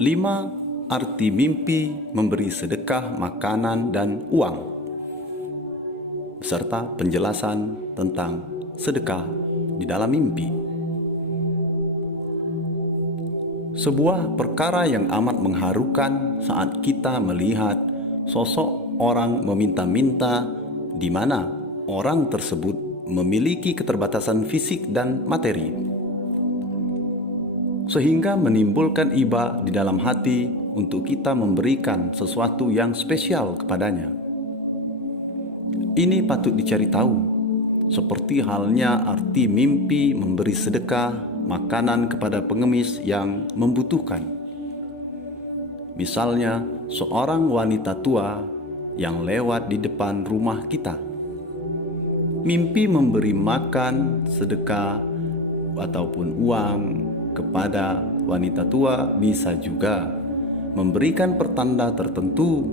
5. Arti mimpi memberi sedekah makanan dan uang, serta penjelasan tentang sedekah di dalam mimpi. Sebuah perkara yang amat mengharukan saat kita melihat sosok orang meminta-minta, di mana orang tersebut memiliki keterbatasan fisik dan materi, sehingga menimbulkan iba di dalam hati untuk kita memberikan sesuatu yang spesial kepadanya. Ini patut dicari tahu, seperti halnya arti mimpi memberi sedekah makanan kepada pengemis yang membutuhkan. Misalnya, seorang wanita tua yang lewat di depan rumah kita. Mimpi memberi makan, sedekah, ataupun uang kepada wanita tua bisa juga memberikan pertanda tertentu,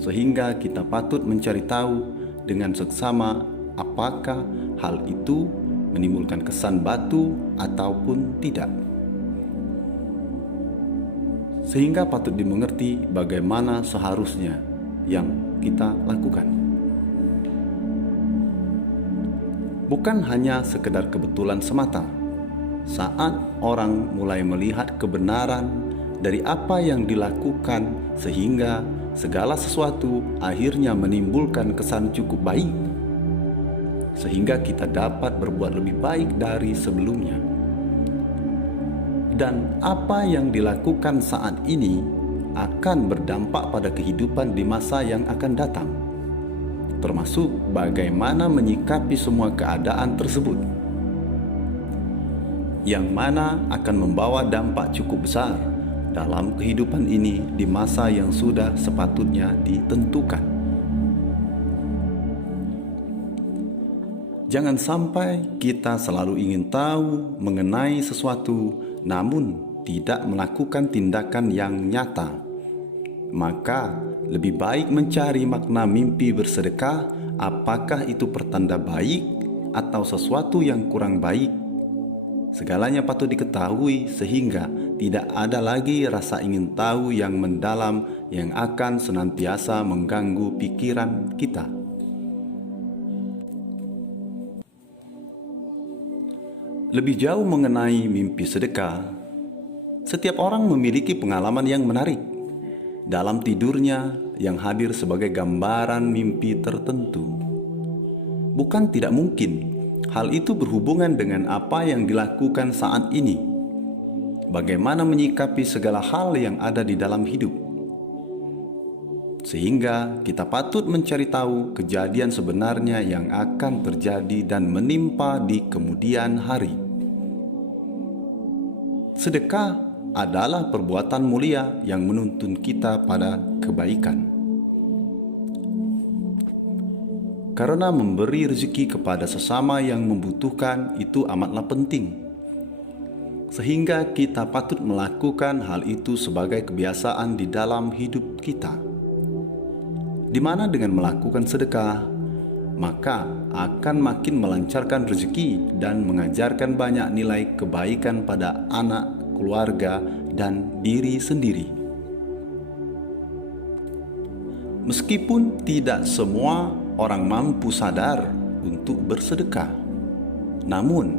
sehingga kita patut mencari tahu dengan seksama apakah hal itu menimbulkan kesan batu ataupun tidak, sehingga patut dimengerti bagaimana seharusnya yang kita lakukan. Bukan hanya sekedar kebetulan semata. Saat orang mulai melihat kebenaran dari apa yang dilakukan, sehingga segala sesuatu akhirnya menimbulkan kesan cukup baik, sehingga kita dapat berbuat lebih baik dari sebelumnya. Dan apa yang dilakukan saat ini akan berdampak pada kehidupan di masa yang akan datang, termasuk bagaimana menyikapi semua keadaan tersebut, yang mana akan membawa dampak cukup besar dalam kehidupan ini di masa yang sudah sepatutnya ditentukan. Jangan sampai kita selalu ingin tahu mengenai sesuatu namun tidak melakukan tindakan yang nyata. Maka lebih baik mencari makna mimpi bersedekah, apakah itu pertanda baik atau sesuatu yang kurang baik. Segalanya patut diketahui sehingga tidak ada lagi rasa ingin tahu yang mendalam yang akan senantiasa mengganggu pikiran kita. Lebih jauh mengenai mimpi sedekah, setiap orang memiliki pengalaman yang menarik dalam tidurnya yang hadir sebagai gambaran mimpi tertentu. Bukan tidak mungkin hal itu berhubungan dengan apa yang dilakukan saat ini. Bagaimana menyikapi segala hal yang ada di dalam hidup, sehingga kita patut mencari tahu kejadian sebenarnya yang akan terjadi dan menimpa di kemudian hari. Sedekah adalah perbuatan mulia yang menuntun kita pada kebaikan. Karena memberi rezeki kepada sesama yang membutuhkan itu amatlah penting, sehingga kita patut melakukan hal itu sebagai kebiasaan di dalam hidup kita, di mana dengan melakukan sedekah, maka akan makin melancarkan rezeki dan mengajarkan banyak nilai kebaikan pada anak, keluarga, dan diri sendiri. Meskipun tidak semua orang mampu sadar untuk bersedekah, namun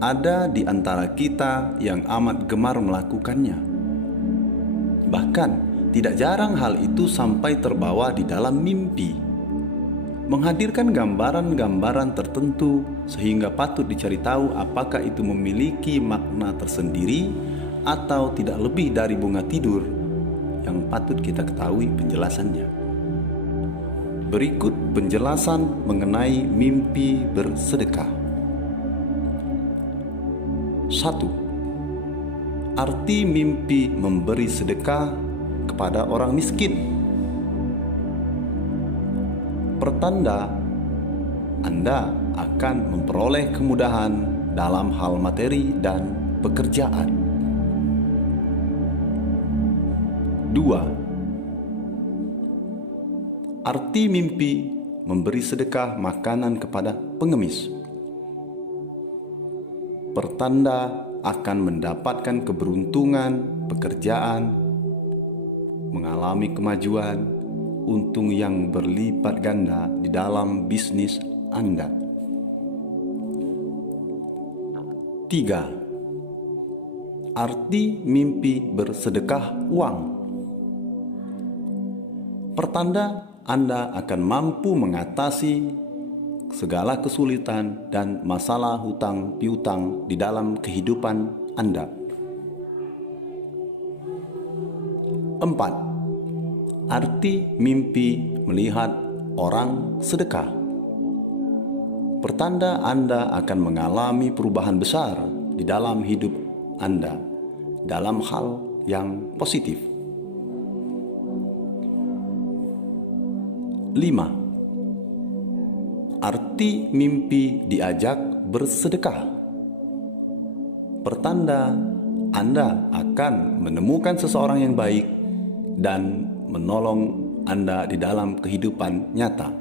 ada di antara kita yang amat gemar melakukannya. Bahkan tidak jarang hal itu sampai terbawa di dalam mimpi, menghadirkan gambaran-gambaran tertentu, sehingga patut dicari tahu apakah itu memiliki makna tersendiri atau tidak lebih dari bunga tidur yang patut kita ketahui penjelasannya. Berikut penjelasan mengenai mimpi bersedekah. 1. Arti mimpi memberi sedekah kepada orang miskin. Pertanda Anda akan memperoleh kemudahan dalam hal materi dan pekerjaan. 2. Arti mimpi memberi sedekah makanan kepada pengemis. Pertanda akan mendapatkan keberuntungan, pekerjaan, mengalami kemajuan, untung yang berlipat ganda di dalam bisnis Anda. 3. Arti mimpi bersedekah uang. Pertanda Anda akan mampu mengatasi segala kesulitan dan masalah hutang piutang di dalam kehidupan Anda. 4. Arti mimpi melihat orang sedekah. Pertanda Anda akan mengalami perubahan besar di dalam hidup Anda dalam hal yang positif. 5. Arti mimpi diajak bersedekah. Pertanda Anda akan menemukan seseorang yang baik dan menolong Anda di dalam kehidupan nyata.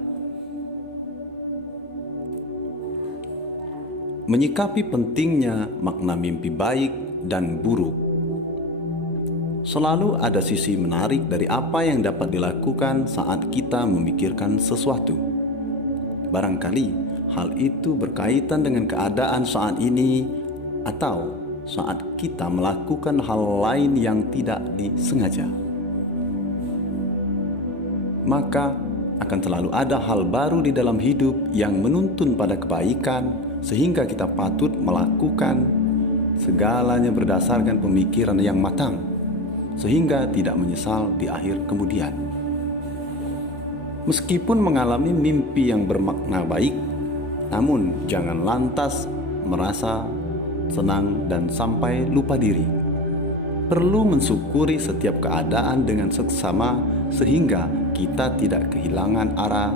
Menyikapi pentingnya makna mimpi baik dan buruk. Selalu ada sisi menarik dari apa yang dapat dilakukan saat kita memikirkan sesuatu. Barangkali hal itu berkaitan dengan keadaan saat ini atau saat kita melakukan hal lain yang tidak disengaja. Maka akan selalu ada hal baru di dalam hidup yang menuntun pada kebaikan, sehingga kita patut melakukan segalanya berdasarkan pemikiran yang matang, sehingga tidak menyesal di akhir kemudian. Meskipun mengalami mimpi yang bermakna baik, namun jangan lantas merasa senang dan sampai lupa diri. Perlu mensyukuri setiap keadaan dengan seksama sehingga kita tidak kehilangan arah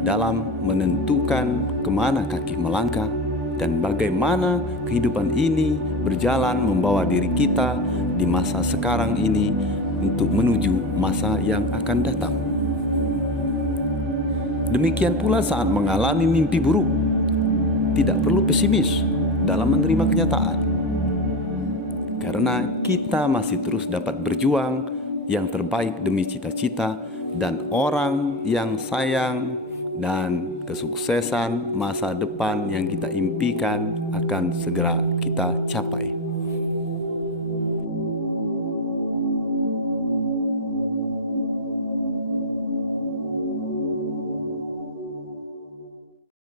dalam menentukan kemana kaki melangkah dan bagaimana kehidupan ini berjalan membawa diri kita di masa sekarang ini untuk menuju masa yang akan datang. Demikian pula saat mengalami mimpi buruk, tidak perlu pesimis dalam menerima kenyataan, karena kita masih terus dapat berjuang yang terbaik demi cita-cita dan orang yang sayang, dan kesuksesan masa depan yang kita impikan akan segera kita capai.